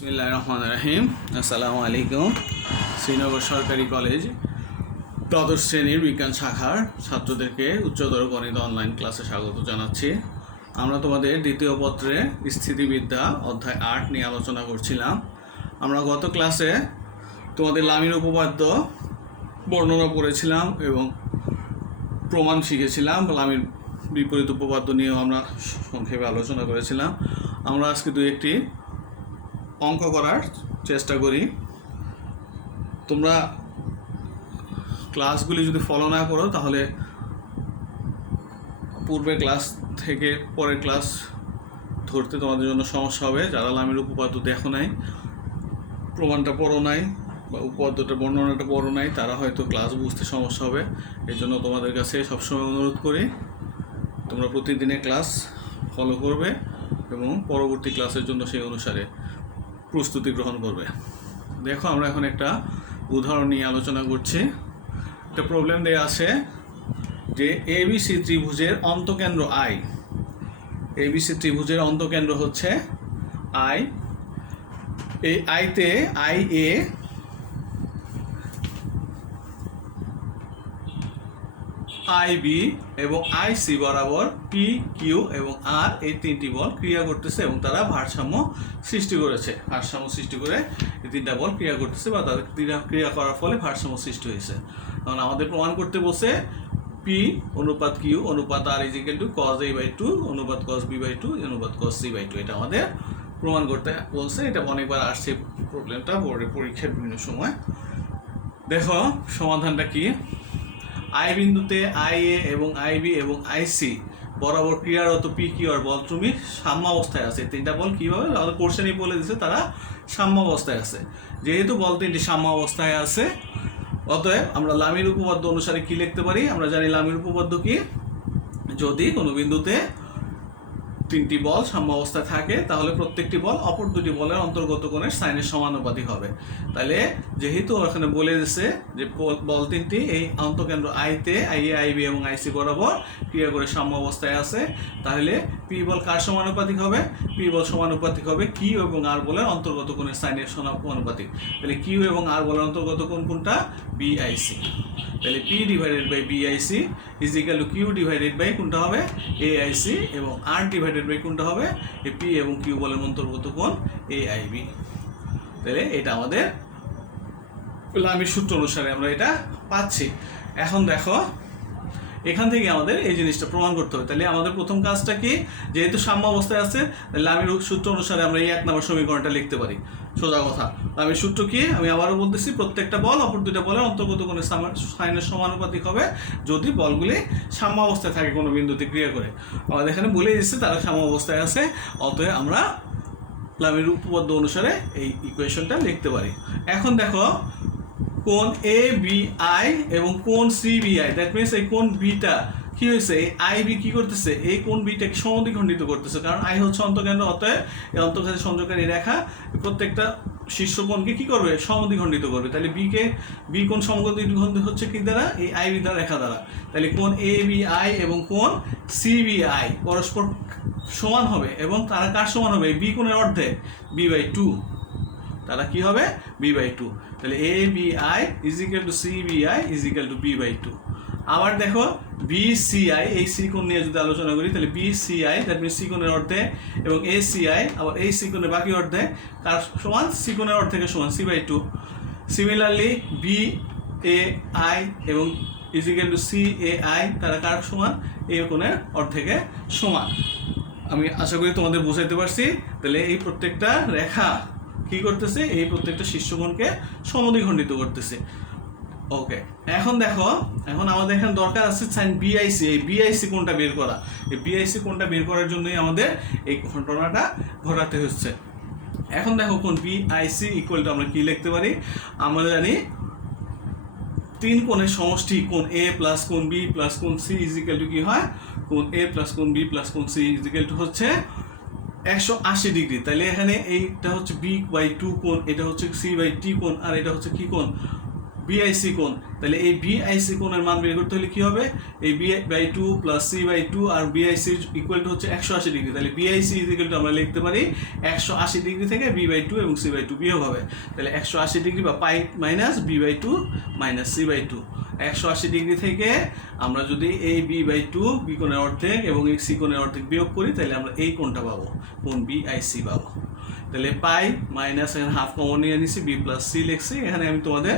বিসমিল্লাহির রহমানির রহিম। আসসালামু আলাইকুম। শ্রীনগর সরকারি কলেজ দ্বাদশ শ্রেণীর বিজ্ঞান শাখার ছাত্রদেরকে উচ্চতর গণিত অনলাইন ক্লাসে স্বাগত জানাচ্ছি। আমরা তোমাদের দ্বিতীয় পত্রে স্থিতিবিদ্যা অধ্যায় 8 নিয়ে আলোচনা করছিলাম। আমরা গত ক্লাসে তোমাদের লামির উপপাদ্য বর্ণনা করেছিলাম এবং প্রমাণ শিখেছিলাম। লামির বিপরীত উপপাদ্য নিয়েও আমরা সংক্ষেপে আলোচনা করেছিলাম। আমরা আজকে দুই একটি অঙ্ক করার চেষ্টা করি। তোমরা ক্লাসগুলি যদি ফলো না করো তাহলে পূর্বের ক্লাস থেকে পরের ক্লাস ধরতে তোমাদের জন্য সমস্যা হবে। যারা লামির উপপাদ্য দেখো নাই, প্রমাণটা পড়ো নাই বা উপপাদ্যটা বর্ণনাটা পড়ো নাই, তারা হয়তো ক্লাস বুঝতে সমস্যা হবে। এই জন্য তোমাদের কাছে সবসময় অনুরোধ করি তোমরা প্রতিদিনের ক্লাস ফলো করবে এবং পরবর্তী ক্লাসের জন্য সেই অনুসারে প্রস্তুতি গ্রহণ করবে। দেখো, আমরা এখন একটা উদাহরণ নিয়ে আলোচনা করছি। একটা প্রবলেম দেয়া আছে যে এবিসি ত্রিভুজের অন্তকেন্দ্র আই। এবিসি ত্রিভুজের অন্তকেন্দ্র হচ্ছে আই। এই আইতে আই এ, আই বি এবং আই সি বরাবর পি, কিউ এবং আর এই তিনটি বল ক্রিয়া করতেছে এবং তারা ভারসাম্য সৃষ্টি করেছে। ভারসাম্য সৃষ্টি করে এই তিনটা বল ক্রিয়া করতেছে বা তাদের ক্রিয়া করার ফলে ভারসাম্য সৃষ্টি হয়েছে। তখন আমাদের প্রমাণ করতে বসে পি অনুপাত কিউ অনুপাত R is equal to cos A by two অনুপাত কজ বি বাই টু অনুপাত কজ সি বাই টু, এটা আমাদের প্রমাণ করতে বলছে। এটা অনেকবার আসছে প্রবলেমটা বোর্ডের পরীক্ষার বিভিন্ন সময়। দেখো সমাধানটা কি। আই বিন্দুতে আই এ এবং আই বি এবং আই সি বরাবর ক্রিয়ারত পি কিউ আর বল তুমি সাম্য অবস্থায় আছে। তিনটা বল কীভাবে আমাদের কোর্সেনই বলে দিচ্ছে, তারা সাম্য অবস্থায় আছে। যেহেতু বল তিনটি সাম্য অবস্থায় আছে, অতএব আমরা লামির উপপাদ্য অনুসারে কি লিখতে পারি। আমরা জানি লামির উপপাদ্য কি, যদি কোনো বিন্দুতে তিনটি বল সাম্য অবস্থায় থাকে তাহলে প্রত্যেকটি বল অপর দুটি বলের অন্তর্গত কোণের সাইনের সমানুপাতিক হবে। তাহলে যেহেতু এখানে বলে দিচ্ছে যে বল তিনটি এই অন্তকেন্দ্র আইতে আই এ, আই বি এবং আই সি বরাবর ক্রিয়া করে সাম্য অবস্থায় আছে, তাহলে পি বল কার সমানুপাতিক হবে? পি বল সমানুপাতিক হবে কিউ এবং আর বলের অন্তর্গত কোণের সাইনের সমানুপাতিক। তাহলে কিউ এবং আর বলের অন্তর্গত কোণ কোনটা? B I C. তাহলে P divided by B I C is equal to Q divided by কোনটা হবে? এ আই সি, এবং আর ডিভাইডেড বাই কোনটা হবে? এই পি এবং কিউ বলের অন্তর্গত কোণ এ আই বি। তাহলে এটা আমাদের লামির সূত্র অনুসারে আমরা এটা পাচ্ছি। এখন দেখো, এখান থেকে আমাদের এই জিনিসটা প্রমাণ করতে হবে। তাহলে আমাদের প্রথম কাজটা কি, যেহেতু সাম্য অবস্থায় আছে লামির সূত্র অনুসারে আমরা এই 1 নম্বর সমীকরণটা লিখতে পারি। সোজা কথা, লামির সূত্র কি আমি আবারও বলতেছি, প্রত্যেকটা বল অপর দুইটা বলের অন্তর্গত কোণের সাইনের সমানুপাতিক হবে যদি বলগুলি সাম্য অবস্থায় থাকে কোনো বিন্দুতে ক্রিয়া করে। আমাদের এখানে বলে দিচ্ছে তারা সাম্য অবস্থায় আছে, অতএব আমরা লামির উপপাদ্য অনুসারে এই ইকুয়েশনটা লিখতে পারি। এখন দেখো, কোণ এ বি আই এবং কোণ C B I, that means এই কোণ বিটা কি হয়েছে, এই আই বি কি করতেছে, এই কোণ বিটাকে সমদ্বিখণ্ডিত করতেছে। কারণ আই হচ্ছে অন্তকেন্দ্র, অতএব এই অন্তর্ঘাতী সংযোগকারী রেখা প্রত্যেকটা শীর্ষ কোণকে কি করবে? সমদ্বিখণ্ডিত করবে। তাহলে বি কোণ সমদ্বিখণ্ডিত হচ্ছে কি দ্বারা? এই আই বি দ্বারা, রেখা দ্বারা। তাহলে কোণ এ বি আই এবং কোণ সি বি আই পরস্পর সমান হবে এবং তারা কার সমান হবে? বি কোণের অর্ধেক, বি বাই টু। তারা কি হবে? B by two. তাহলে A B I is equal to C B I is equal to B by two. আবার দেখো বি সি আই, এই সি কোণ নিয়ে যদি আলোচনা করি তাহলে B C I that means C কোণের অর্ধেক, এবং এ সি আই আবার এই সি কোণের বাকি অর্ধেক কার সমান? সি কোণের অর্ধেকের সমান, C by two. Similarly B A I এবং is equal to C A I, তারা কার সমান? এ কোণের অর্ধেকের সমান। আমি আশা করি তোমাদের বুঝাইতে পারছি। তাহলে এই প্রত্যেকটা রেখা কি করতেছে? এই প্রত্যেকটা শীর্ষকোণকে সমদ্বিখণ্ডিত করতেছে। ওকে, এখন দেখো, এখন আমাদের এখানে দরকার আছে সাইন বিআইসি। এই বিআইসি কোণটা বের করা। এই বিআইসি কোণটা বের করার জন্যই আমাদের এই ঘটনাটা ঘটাতে হচ্ছে। এখন দেখো, কোণ বিআইসি ইকুয়াল টু আমরা কি লিখতে পারি? আমরা জানি তিন কোণের সমষ্টি কোণ এ প্লাস কোণ বি প্লাস কোণ সি ইজ ইকুয়াল টু কি হয়? কোণ এ প্লাস কোণ বি প্লাস কোণ সি ইজ ইকুয়াল টু হচ্ছে 180 ডিগ্রি। তাহলে এখানে এইটা হচ্ছে বি বাই টু কোণ, এটা হচ্ছে সি বাই টি কোণ, আর এটা হচ্ছে কি কোণ? বিআইসি কোণ, তাহলে এই বিআইসি কোণের মান বের করতে হলে কি হবে, এই বি/2 প্লাস সি/2 আর বিআইসি ইকুয়াল টু হচ্ছে 180 ডিগ্রি, তাহলে বিআইসি ইকুয়াল টু আমরা লিখতে পারি 180 ডিগ্রি থেকে বি/2 এবং সি/2 বিয়োগ হবে, তাহলে 180 ডিগ্রি বা পাই মাইনাস বি/2 মাইনাস সি/2। 180 ডিগ্রি থেকে আমরা যদি এই বি/2 বি কোণের অর্ধেক এবং এই সি কোণের অর্ধেক বিয়োগ করি তাহলে আমরা এই কোণটা পাবো, কোণ বিআইসি পাবো। তাহলে পাই মাইনাস এখানে হাফ কমন নিয়ে নিছি, বি প্লাস সি লিখছি। এখানে আমি তোমাদের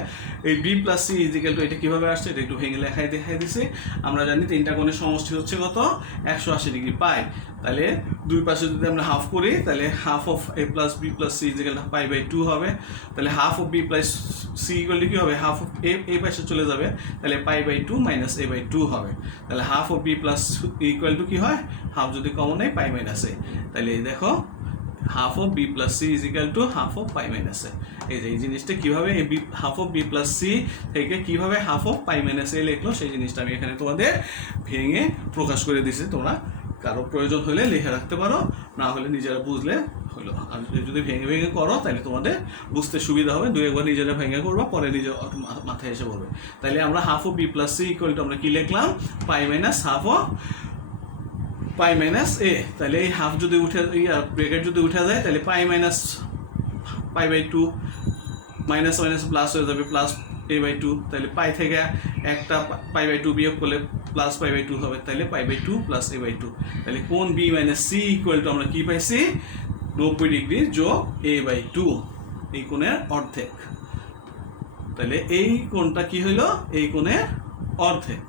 এই B plus C is equal to এটা কীভাবে আসছে এটা একটু ভেঙে দেখাই দিছি। আমরা জানি তিনটা কোণের সমষ্টি হচ্ছে কত, 180 ডিগ্রি পাই। তাহলে দুই পাশে যদি আমরা হাফ করি তাহলে half of A plus B plus C is equal to পাই/2 হবে। তাহলে half of B plus C equal to কী হবে, হাফ অফ এ পাশে চলে যাবে, তাহলে পাই/2 মাইনাস a/2 হবে। তাহলে half of B plus equal to কী হয়, হাফ যদি কমন হয় পাই মাইনাস এ, তাহলে দেখো half of B plus C is equal to half of pi minus A. এই যে এই জিনিসটা কীভাবে এই half of B plus C থেকে কীভাবে half of pi minus A লিখলো সেই জিনিসটা আমি এখানে তোমাদের ভেঙে প্রকাশ করে দিছি। তোমরা কারো প্রয়োজন হলে লিখে রাখতে পারো, না হলে নিজেরা বুঝলে হলো। আর যদি ভেঙে ভেঙে করো তাহলে তোমাদের বুঝতে সুবিধা হবে, দুই একবার নিজেরা ভেঙে করবা, পরে নিজের মাথায় এসে বলবে। তাহলে আমরা half of B plus C equal to আমরা কী লিখলাম, pi minus half of pi minus A. তাহলে এই হাফ যদি উঠে ব্রেকেট যদি উঠে যায় তাহলে পাই মাইনাস পাই/2 মাইনাস মাইনাস প্লাস হয়ে যাবে প্লাস a/2। তাহলে পাই থেকে একটা পাই/2 বিয়োগ করলে প্লাস পাই/2 হবে, তাহলে পাই/2 প্লাস a/2। তাহলে কোণ B minus C equal to আমরা কী পাইছি, 90 ডিগ্রি যোগ a/2, এই কোণের অর্ধেক। তাহলে এই কোণটা কি হইলো, এই কোণের অর্ধেক।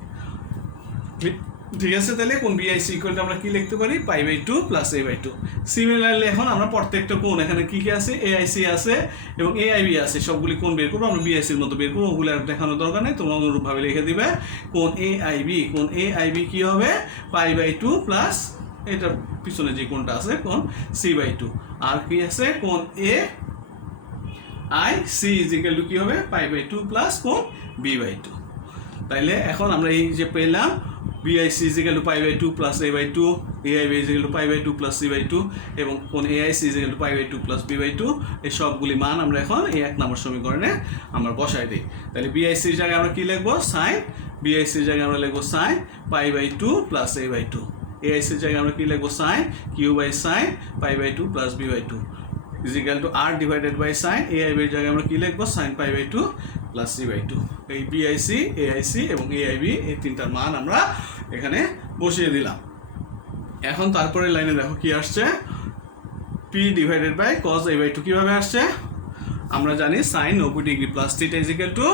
ঠিক আছে, তাহলে কোণ বিআইসি ইকুয়াল টু আমরা কি লিখতে পারি, পাই/2 প্লাস a/2। সিমিলারলি এখন আমরা প্রত্যেকটা কোণ এখানে কি কি আছে, এআইসি আছে এবং এআইবি আছে, সবগুলি কোণ বের করবো, আমরা বিআইসির মতো বের করবো, ওগুলো আর দেখানোর দরকার নেই, তোমরা অনুরূপভাবে লিখে দিবে। কোণ এআইবি কি হবে, পাই/2 প্লাস এটার পিছনে যে কোণটা আছে কোণ সি/2, আর কি আছে কোণ এআইসি ইজ ইকুয়াল টু কি হবে, পাই/2 প্লাস কোণ বি/2। তাইলে এখন আমরা এই যে পেলাম BIC is equal to pi/2 plus a/2, AIB is equal to pi/2 plus c/2 এবং কোণ AIC is equal to pi/2 plus b/2, এই সবগুলি মান আমরা এখন এই 1 নম্বর সমীকরণে আমরা বসাই দিই। তাহলে BIC এর জায়গায় আমরা কি লিখব, sin, BIC এর জায়গায় আমরা লিখব sin pi/2 plus a/2, AIC এর জায়গায় আমরা কি লিখব, sin q by sin pi/2 plus b/2 is equal to r divided by sin, AIB এর জায়গায় আমরা কি লিখব, sin pi/2 প্লাস c/2। এই BIC, AIC এবং AIB এই তিনটার মান আমরা এখানে বসিয়ে দিলাম। এখন তারপরে লাইনে দেখো কি আসছে, p divided by cos a/2 কিভাবে আসছে, আমরা জানি sin 90 degree plus theta is equal two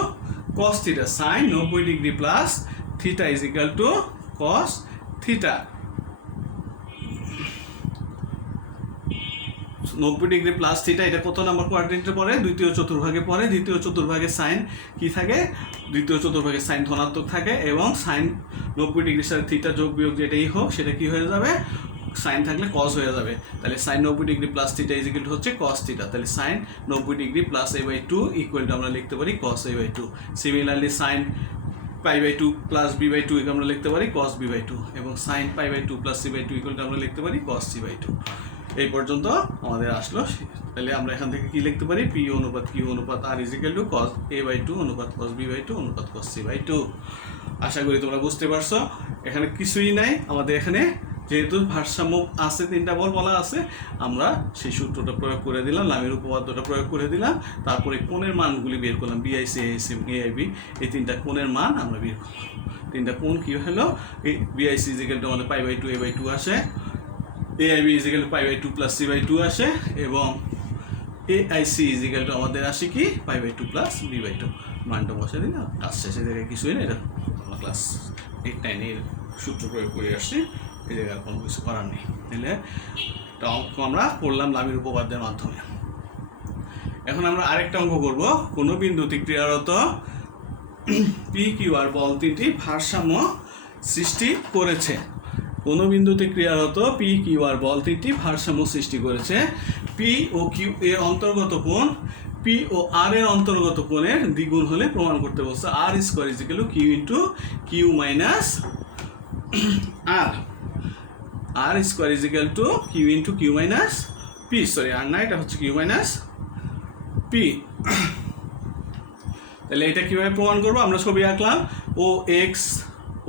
cos theta, sin 90 degree plus theta is equal two cos theta. 90 degree plus theta এটা কত নম্বর কোয়াড্রেন্টে পড়ে, দ্বিতীয় চতুর্ভাগে পড়ে। দ্বিতীয় চতুর্ভাগে সাইন কি থাকে, দ্বিতীয় চতুর্ভাগে সাইন ধনাত্মক থাকে এবং সাইন 90 ডিগ্রির সাথে থিটা যোগ বিয়োগ যেটাই হোক সেটা কি হয়ে যাবে, সাইন থাকলে কস হয়ে যাবে। তাহলে sine 90 degree plus theta is equal to হচ্ছে কস থিটা। তাহলে sine 90 degree plus a/2 equal to আমরা লিখতে পারি cos a/2। Similarly sign pi/2 plus b/2 আমরা লিখতে পারি cos b/2 এবং sign pi/2 plus c/2 equal to আমরা লিখতে পারি cos c/2। এই পর্যন্ত আমাদের আসলো। তাহলে আমরা এখান থেকে কি লিখতে পারি, p অনুপাত q অনুপাত r is equal two cos a/2 অনুপাত cos b/2 অনুপাত cos c/2। আশা করি তোমরা বুঝতে পারছো। এখানে কিছুই নাই, আমাদের এখানে যেহেতু ভারসাম্য আছে, তিনটা বল বলা আছে, আমরা সেই সূত্রটা প্রয়োগ করে দিলাম, লামের উপপাদ্যটা প্রয়োগ করে দিলাম, তারপরে কোণের মানগুলি বের করলাম, BIC, AIC এবং AIB এই তিনটা কোণের মান আমরা বের করলাম। তিনটা কোণ কী হলো, এই BIC ইজ ইকুয়াল টু আমাদের pi/2 a/2 আসে, AIB is equal two pi/2 plus c/2 আসে এবং AIC ইজ ইকুয়াল টু আমাদের আসে কি pi/2 প্লাস b/2। মানটা বসে দিন, কাজ শেষে জায়গায় কিছুই নেই, এটা আমরা ক্লাস 8, 9 এর সূত্র প্রয়োগ করে আসছি, এই জায়গায় কোনো কিছু করার নেই। তাহলে একটা অঙ্ক আমরা করলাম লামের উপপাদ্যের মাধ্যমে। এখন আমরা আরেকটা অঙ্ক করব, কোনো বিন্দুতে ক্রিয়ারত PQR বল তিনটি ভারসাম্য সৃষ্টি করেছে। কোনো বিন্দুতে ক্রিয়ারত PQR বল তিনটি ভারসাম্য সৃষ্টি করেছে। P ও Q এর অন্তর্গত কোণ P ও R এর অন্তর্গত কোণের দ্বিগুণ হলে প্রমাণ করতে বলছে। R square is equal to Q into Q minus R, R square is equal to Q into Q minus P, sorry R না, এটা হচ্ছে Q মাইনাস P। তাহলে এটা কীভাবে প্রমাণ করবো? আমরা ছবি আঁকলাম, ও এক্স,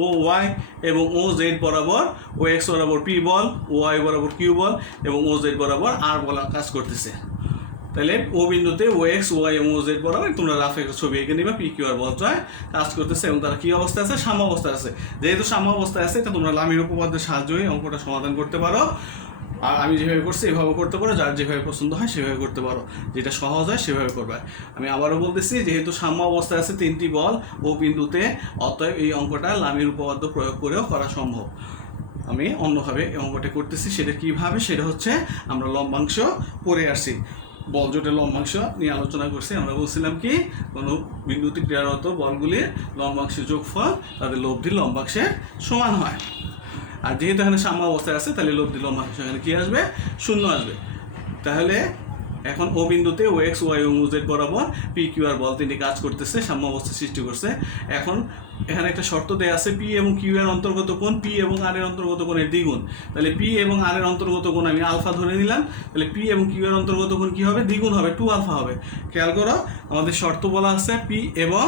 ও ওয়াই এবং ও জেড বরাবর, ও এক্স বরাবর পি বল, ও ওয়াই বরাবর কিউ বল এবং ও জেড বরাবর আর বল কাজ করতেছে। তাহলে ও বিন্দুতে ও এক্স, ওয়াই এবং ও জেড বরাবর তোমরা রাফ একটা ছবি এঁকে নিবা, পি কিউ আর বলটা কাজ করতেছে এবং তারা কী অবস্থায় আছে? সাম্য অবস্থায় আছে। যেহেতু সাম্য অবস্থায় আছে, এটা তোমরা লামির উপপাদ্যের সাহায্যে অঙ্কটা সমাধান করতে পারো। আর আমি যেভাবে করছি এভাবে করতে পারো, যার যেভাবে পছন্দ হয় সেভাবে করতে পারো, যেটা সহজ হয় সেভাবে করবে। আমি আবারও বলতেছি, যেহেতু সাম্য অবস্থায় আছে তিনটি বল ও বিন্দুতে, অতএব এই অঙ্কটা লামির উপপাদ্য প্রয়োগ করেও করা সম্ভব। আমি অন্যভাবে এই অঙ্কটা করতেছি, সেটা কীভাবে? সেটা হচ্ছে আমরা লম্বাংশ পড়ে আসছি, বল জোটের লম্বাংশ নিয়ে আলোচনা করছি। আমরা বলছিলাম কি, কোনো বিন্দুতে ক্রিয়ারত বলগুলির লম্বাংশের যোগফল তাদের লব্ধির লম্বাংশের সমান হয়। আর যেহেতু এখানে সাম্য অবস্থায় আছে, তাহলে লব্ধি লম্বাংশ এখানে কী আসবে? শূন্য আসবে। তাহলে এখন ও বিন্দুতে ও এক্স, ওয়াই এবং জেড বরাবর পি কিউ আর বল তিনটি কাজ করতেছে, সাম্য অবস্থা সৃষ্টি করছে। এখন এখানে একটা শর্ত দেওয়া আছে, পি এবং কিউ এর অন্তর্গত কোণ পি এবং আর এর অন্তর্গত কোণের দ্বিগুণ। তাহলে পি এবং আর এর অন্তর্গত কোণ আমি আলফা ধরে নিলাম, তাহলে পি এবং কিউ এর অন্তর্গত কোণ কী হবে? দ্বিগুণ হবে, 2 আলফা হবে। খেয়াল করো, আমাদের শর্ত বলা আছে পি এবং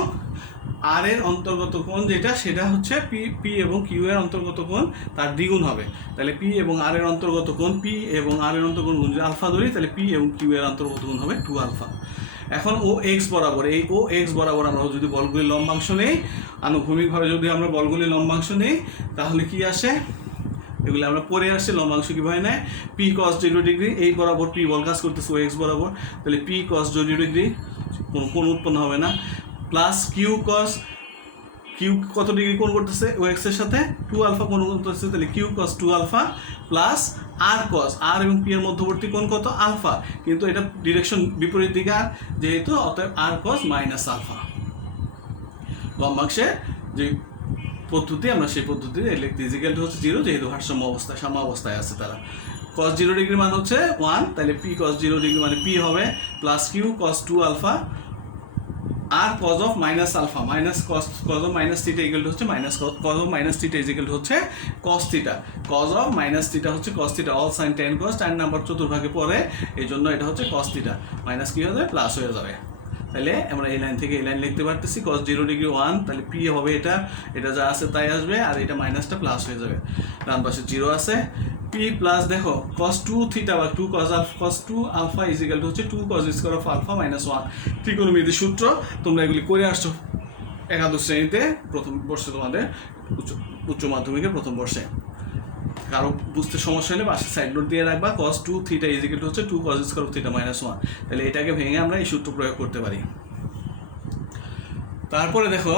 আর এর অন্তর্গত কোণ যেটা, সেটা হচ্ছে পি এবং কিউ এর অন্তর্গত কোণ তার দ্বিগুণ হবে। তাহলে পি এবং আর এর অন্তর্গত কোণ, পি এবং আর এর অন্তর্গত কোণ যদি আলফা ধরি, তাহলে পি এবং কিউ এর অন্তর্গত কোণ হবে 2 আলফা। এখন ও এক্স বরাবর, এই ও এক্স বরাবর আমরা যদি বলগুলির লম্বাংশ নেই, আনুভূমিকভাবে যদি আমরা বলগুলির লম্বাংশ নেই, তাহলে কি আসে? এগুলো আমরা পরে আসছে লম্বাংশ কীভাবে নেয়? পি কস 0 ডিগ্রি, এই বরাবর পি বল কাজ করতেছে ও এক্স বরাবর, তাহলে পি কস 0 ডিগ্রি, কোণ উৎপন্ন হবে না, প্লাস কিউ কস, কিউ কত ডিগ্রি কোণ করতেছে? ও এক্স এর সাথে 2 আলফা কোণ করতেছে, তাহলে কিউ কস 2 আলফা প্লাস আর কস, আর এবং পি এর মধ্যবর্তী কোণ কত? আলফা, কিন্তু এটা ডিরেকশন বিপরীত দিকে আর, যেহেতু অতএব আর কস মাইনাস আলফা। লম্বাংশের যে পদ্ধতি, আমরা সেই পদ্ধতিতে লিখতে ইজিক্যাল টু হচ্ছে 0, যেহেতু ভারসাম্য অবস্থায় সাম্য অবস্থায় আছে তারা। কস 0 ডিগ্রি মান হচ্ছে 1, তাহলে পি কস 0 ডিগ্রি মানে পি হবে প্লাস কিউ কস 2 আলফা আর cos of minus alpha minus cos of minus theta equal to হচ্ছে minus cos of minus theta equal to হচ্ছে cos theta. Cos of minus theta হচ্ছে cos theta, all sine tan cos, 4 number চতুর্ভাগে পড়ে, এই জন্য এটা হচ্ছে cos theta, minus কী হয়ে যাবে? প্লাস হয়ে যাবে। তাহলে আমরা এই লাইন থেকে এই লাইন লিখতে পারতেছি, কস 0 ডিগ্রি 1, তাহলে পি হবে এটা, এটা যা আছে তাই আসবে, আর এটা মাইনাসটা প্লাস হয়ে যাবে, ডান পাশে 0 আছে। পি প্লাস দেখো cos 2 থিটা বা 2 cos 2 আলফা ইজিক্যাল টু হচ্ছে 2 cos square of alpha minus 1। ত্রিকোণমিতির সূত্র তোমরা এগুলি করে আসছো একাদশ শ্রেণীতে, প্রথম বর্ষে তোমাদের উচ্চ মাধ্যমিকের প্রথম বর্ষে। কারো বুঝতে সমস্যা হলে পাশে সাইড নোট দিয়ে রাখবা, cos 2 থিটা ইজিক্যাল টু হচ্ছে 2 cos square of theta minus 1। তাহলে এটাকে ভেঙে আমরা এই সূত্র প্রয়োগ করতে পারি। তারপরে দেখো,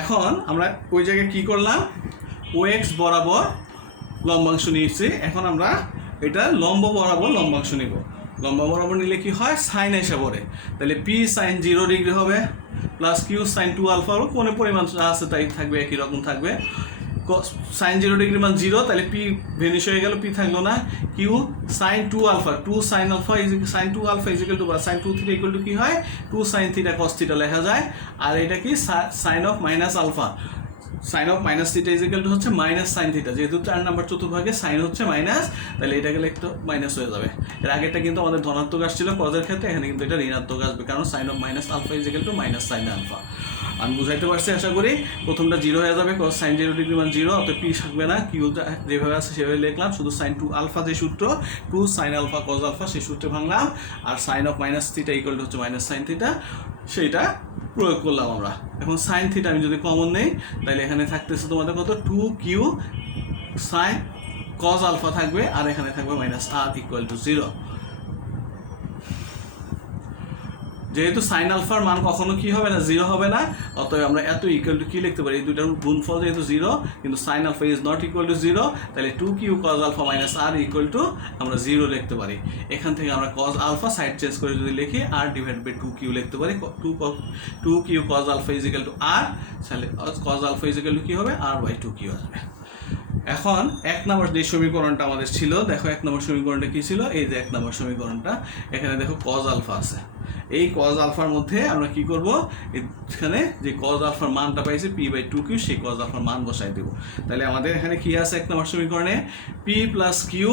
এখন আমরা ওই জায়গায় কি করলাম? ও এক্স বরাবর লম্বাংশ নিয়েছি, এখন আমরা এটা লম্ব বরাবর লম্বাংশ নিব। লম্ব বরাবর নিলে কি হয়? সাইন এসে পড়ে, তাহলে পি সাইন 0 ডিগ্রি হবে প্লাস কিউ সাইন 2 আলফা, কোণের পরিমাণ যা আছে তাই থাকবে, একই রকম থাকবে। সাইন 0 ডিগ্রি মান 0, তাহলে পি ভেনিশ হয়ে গেল, পি থাকলো না। Q sine 2 alpha, 2 sine alpha sine 2 alpha is equal to বা সাইন 2 থিটা ইকুয়াল টু কি হয়? 2 সাইন থিটা কস থিটা লেখা যায়। আর এটা কি? Sine of minus alpha, sine of minus theta is equal to হচ্ছে মাইনাস সাইন থিটা, যেহেতু 4 নাম্বার চতুর্ভাগে সাইন হচ্ছে মাইনাস, তাহলে এটাকে লিখতে মাইনাস হয়ে যাবে। এর আগেরটা কিন্তু আমাদের ধনাত্মক আসছিল কজের ক্ষেত্রে, এখানে কিন্তু এটা ঋণাত্মক আসবে, কারণ sine of minus alpha is equal to minus sine alpha. আমি বুঝাইতে পারছি আশা করি। প্রথমটা 0 হয়ে যাবে, কস সাইন 0 ডিগ্রি মান 0, অত পি থাকবে না, কিউ যেভাবে আছে সেভাবে লিখলাম, শুধু সাইন 2 আলফা যে সূত্র 2 সাইন আলফা কজ আলফা সেই সূত্রে ভাঙলাম, আর sine of minus theta equal to হচ্ছে মাইনাস সাইন থিটা, সেইটা প্রয়োগ করলাম আমরা। এখন সাইন থিটা আমি যদি কমন নেই, তাহলে এখানে থাকতেছে তোমাদের কত? 2 কিউ সাইন কজ আলফা থাকবে, আর এখানে থাকবে মাইনাস আর ইকুয়াল টু 0। যেহেতু সাইন আলফার মান কখনো কি হবে না? 0 হবে না, অতএব আমরা এত ইকুয়াল টু কি লিখতে পারি? এই দুইটার গুণফল যেহেতু 0, কিন্তু sine alpha is not equal to 0, তাহলে 2 Q cos alpha minus R equal to আমরা 0 লিখতে পারি। এখান থেকে আমরা কজ আলফা সাইড চেঞ্জ করে যদি লিখি, আর ডিভাইড বাই 2 কিউ লিখতে পারি। 2 Q cos alpha is equal to R, তাহলে cos alpha is equal to কি হবে? আর বাই 2 কিউ আসবে। এখন 1 নম্বর যে সমীকরণটা আমাদের ছিল, দেখো 1 নম্বর সমীকরণটা কি ছিল? এই যে 1 নম্বর সমীকরণটা, এখানে দেখো কজ আলফা আছে। এই কজ আলফার মধ্যে আমরা কি করব? এখানে যে কজ আলফার মানটা পাইছি পি বাই 2 কিউ, সেই কজ আলফার মান বসাই দেব। তাহলে আমাদের এখানে কি আছে 1 নম্বর সমীকরণে? P plus Q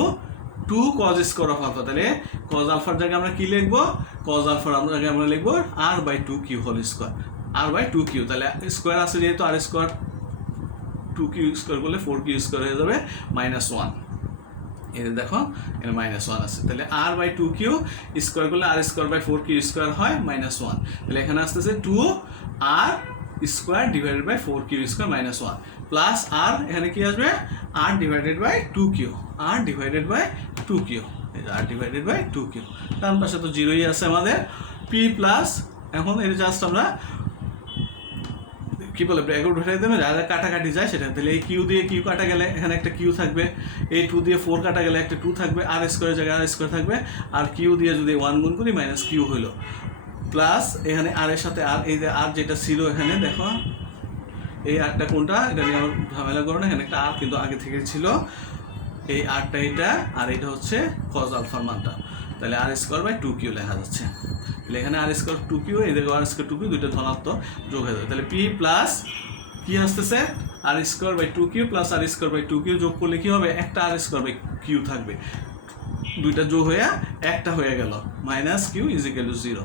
two cos square of alpha, তাহলে কজ আলফার জায়গায় আমরা কি লিখবো, কজ আলফার জায়গায় আমরা লিখবো R by two Q whole square, R by two Q, তাহলে স্কোয়ার আছে যেহেতু R square, two Q square করলে ফোর কিউ স্কোয়ার হয়ে যাবে -1, এই দেখো এখানে -1 আছে, তাহলে R by two Q square করলে R square by four Q square হয় -1, তাহলে এখানে আসতেছে two R square divided by four Q square -1 plus আর এখানে কি আসবে R divided by two Q, R divided by two Q, R divided by two Q, ডান পাশে তো জিরোই আছে আমাদের, পি প্লাস এখন এটা জাস্ট আমরা কি বলে ব্র্যাকেট উঠে দেবে, যা যা কাটাকাটি যায় সেটা, তাহলে এই কিউ দিয়ে কিউ কাটা গেলে এখানে একটা কিউ থাকবে, এই টু দিয়ে ফোর কাটা গেলে একটা টু থাকবে, আর স্কোয়ারের জায়গায় আর স্কোয়ার থাকবে, আর কিউ দিয়ে যদি 1 গুণ করি মাইনাস কিউ হলো, প্লাস এখানে আর এর সাথে আর এই যে আর যেটা ছিল এখানে দেখো এই আরটা কোনটা, এটা নিয়ে আমার ঝামেলা করো না, এখানে একটা আর কিন্তু আগে থেকে ছিল, এই আরটা এটা, আর এটা হচ্ছে কজ আলফার মানটা, তাহলে আর স্কোয়ার বাই টু কিউ লেখা যাচ্ছে, তাহলে এখানে আর স্কোয়ার টু কিউ, এই দেখো আর স্কোয়ার টু কিউ দুইটা ধনাত্মক যোগ হয়ে যাবে, তাহলে পি প্লাস কি আসতেছে R square by two Q plus R square by two Q যোগ করলে কি হবে, একটা আর স্কোয়ার বাই কিউ থাকবে, দুইটা যোগ হয়ে একটা হয়ে গেল minus Q is equal to 0।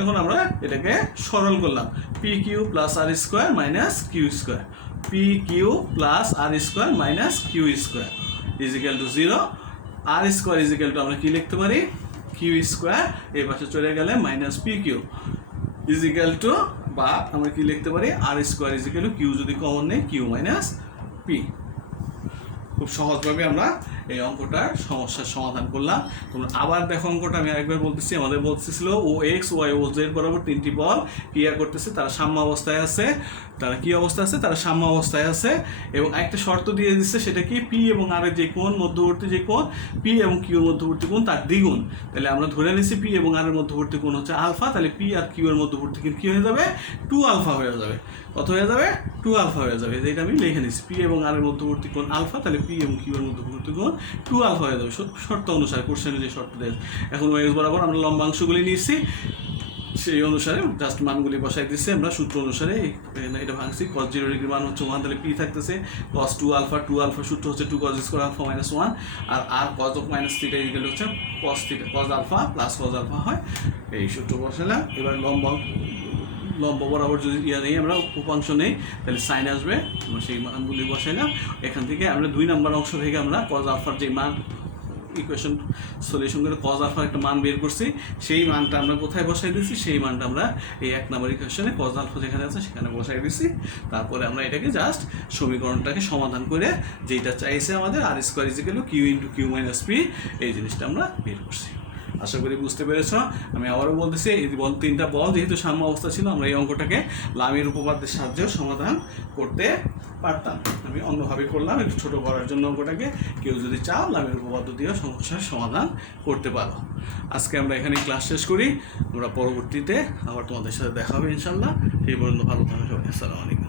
এখন আমরা এটাকে সরল করলাম, P Q plus R square minus Q square, P Q plus R square minus Q square is equal to 0, R square is equal to আমরা কি লিখতে পারি, কিউ স্কোয়ার এই পাশে চলে গেলে minus P Q is equal to, বা আমরা কি লিখতে পারি R square is equal to Q যদি কমন নেই কিউ মাইনাস পি। খুব সহজভাবে আমরা এই অঙ্কটার সমস্যার সমাধান করলাম। তোমরা আবার দেখো অঙ্কটা আমি আরেকবার বলতেছি, আমাদের বলতেছিল ও এক্স ওয়াই ও জেড বরাবর তিনটি বল ক্রিয়া করতেছে, তারা সাম্য অবস্থায় আছে, তারা কি অবস্থায় আছে, তারা সাম্য অবস্থায় আছে, এবং একটা শর্ত দিয়ে দিচ্ছে সেটা কি পি এবং আর এর যে কোণ মধ্যবর্তী যে কোণ, পি এবং কিউ এর মধ্যবর্তী কোণ তার দ্বিগুণ, তাহলে আমরা ধরে নিচ্ছি পি এবং আর এর মধ্যবর্তী কোণ হচ্ছে আলফা, তাহলে পি আর কিউ এর মধ্যবর্তী কোণ কি হয়ে যাবে, 2 আলফা হয়ে যাবে, কত হয়ে যাবে 2 আলফা হয়ে যাবে, যেটা আমি লিখে নিচ্ছি পি এবং আর এর মধ্যবর্তী কোণ আলফা, তাহলে পি এবং কিউ এর মধ্যবর্তী কোণ 2 আলফা হয়ে যাবে শর্ত অনুসারে, কোশ্চেনে যে শর্ত দেয়। এখন ওই বরাবর আমরা লম্বাংশগুলি নিয়েছি, সেই অনুসারে জাস্ট মানগুলি বসাই দিচ্ছি আমরা সূত্র অনুসারে, এটা ভাঙছি, cos 0 ডিগ্রি মান হচ্ছে 1, তাহলে পি থাকতেছে cos 2 আলফা, 2 আলফা সূত্র হচ্ছে 2 cos স্কোয়ার আলফা মাইনাস 1, আর cos of minus theta equal হচ্ছে cos theta, cos alpha plus cos alpha হয়, এই সূত্র বসালাম। এবার লম্ব বরাবর যদি নেই আমরা উপাংশ নেই, তাহলে সাইন আসবে, আমরা সেই মানগুলি বসাইলাম। এখান থেকে আমরা 2 নম্বর অংশ থেকে আমরা cos আলফার যে মান ইকুয়েশন সলিউশন করে cos আলফার একটা মান বের করছি, সেই মানটা আমরা কোথায় বসাই দিয়েছি, সেই মানটা আমরা এই 1 নম্বর ইকুয়েশনে cos আলফা যেখানে আছে সেখানে বসাই দিয়েছি। তারপরে আমরা এটাকে জাস্ট সমীকরণটাকে সমাধান করে যেটা চাইছে আমাদের R square is equal to Q into Q minus P, এই জিনিসটা আমরা বের করছি। আশা করি বুঝতে পেরেছ। আমি আবারও বলতেছি, এই তিনটা বল যেহেতু সাম্য অবস্থা ছিল, আমরা এই অঙ্কটাকে লামির উপপাদ্যের সাহায্যে সমাধান করতে পারতাম। আমি অন্যভাবে করলাম একটু ছোটো করার জন্য অঙ্কটাকে, কেউ যদি চাও লামির উপপাদ্য দিয়েও সমস্যার সমাধান করতে পারো। আজকে আমরা এখানেই ক্লাস শেষ করি, আমরা পরবর্তীতে আবার তোমাদের সাথে দেখা হবে ইনশাল্লাহ। সেই পর্যন্ত ভালো থাকো সবাই, আসসালামু আলাইকুম।